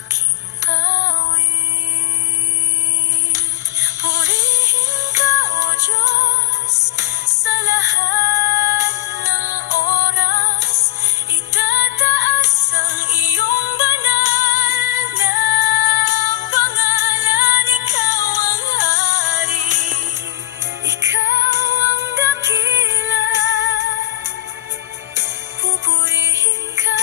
aking awit. Purihin ka, O Diyos, sa lahat ng oras. Itataas ang iyong banal na pangalan. Ikaw ang hari, ikaw ang dakila. Pupurihin ka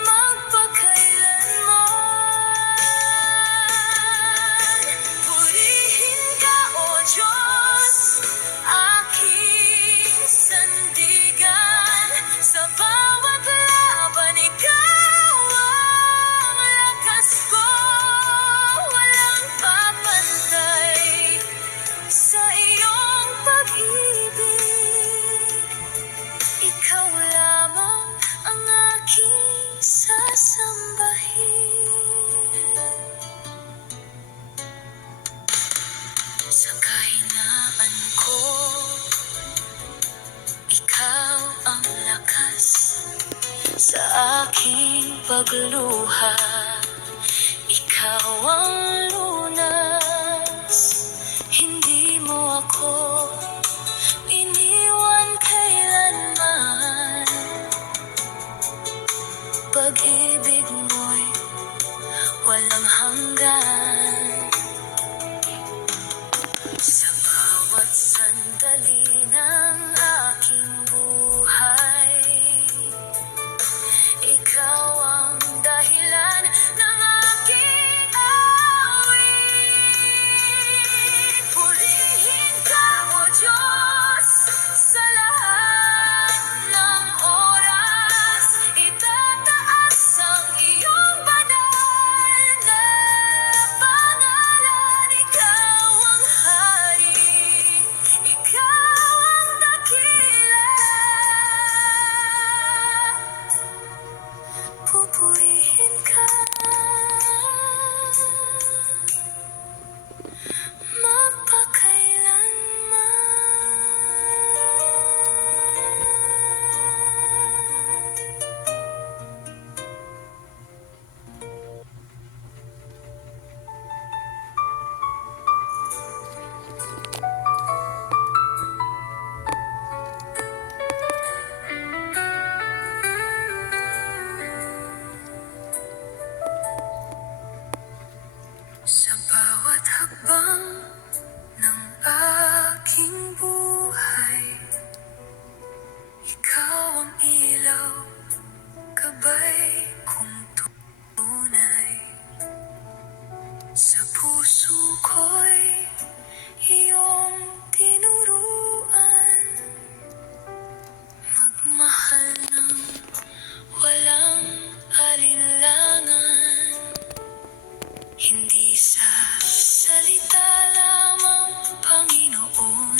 magpakailanman. Purihin ka, O Diyos, aking sandigan. Sa bawat laban, ikaw ang lakas ko. Walang papantay sa iyong pag-ibig. Ikaw lamang ang aking sasambahin. Sa kahinaan ko, ikaw ang lakas. Sa aking pagluha, ikaw ang lunas. Hindi mo ako iniwan kailanman. Pag-ibig mo'y walang hanggan. Sa bawat sandali ng aking buhay, ikaw ang dahilan ng aking awit. Purihin ka, O Diyos, sa lahat ng oras. Itataas ang iyong banal na pangalan. Ikaw ang hari, ikaw ang dakila. Pupurihin ka sa bawat hakbang ng aking buhay. Ikaw ang ilaw, gabay kong tunay. Sa puso ko'y iyong tinuruan. Magmahal ng walang alinlangan. Hindi sa salita lamang, Panginoon,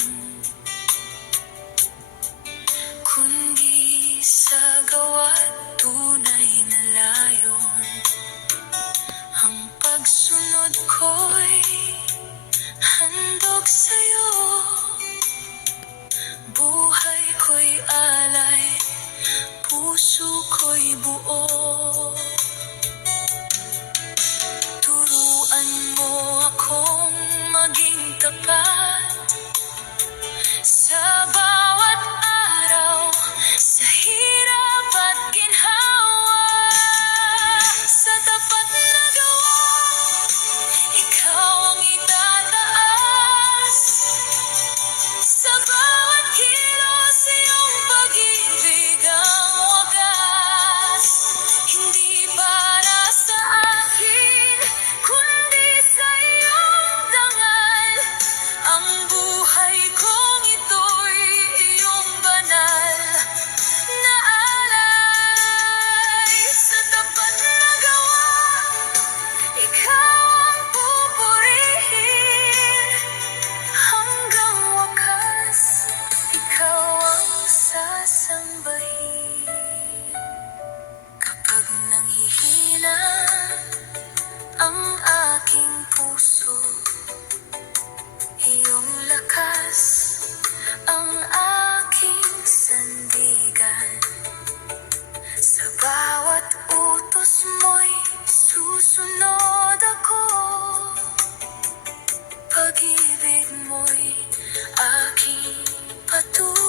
kundi sa gawa't tunay na layon. Ang pagsunod ko'y handog sa'yo. Buhay ko'y alay, puso ko'y buo. Turuan pag-ibig mo'y aking patuloy.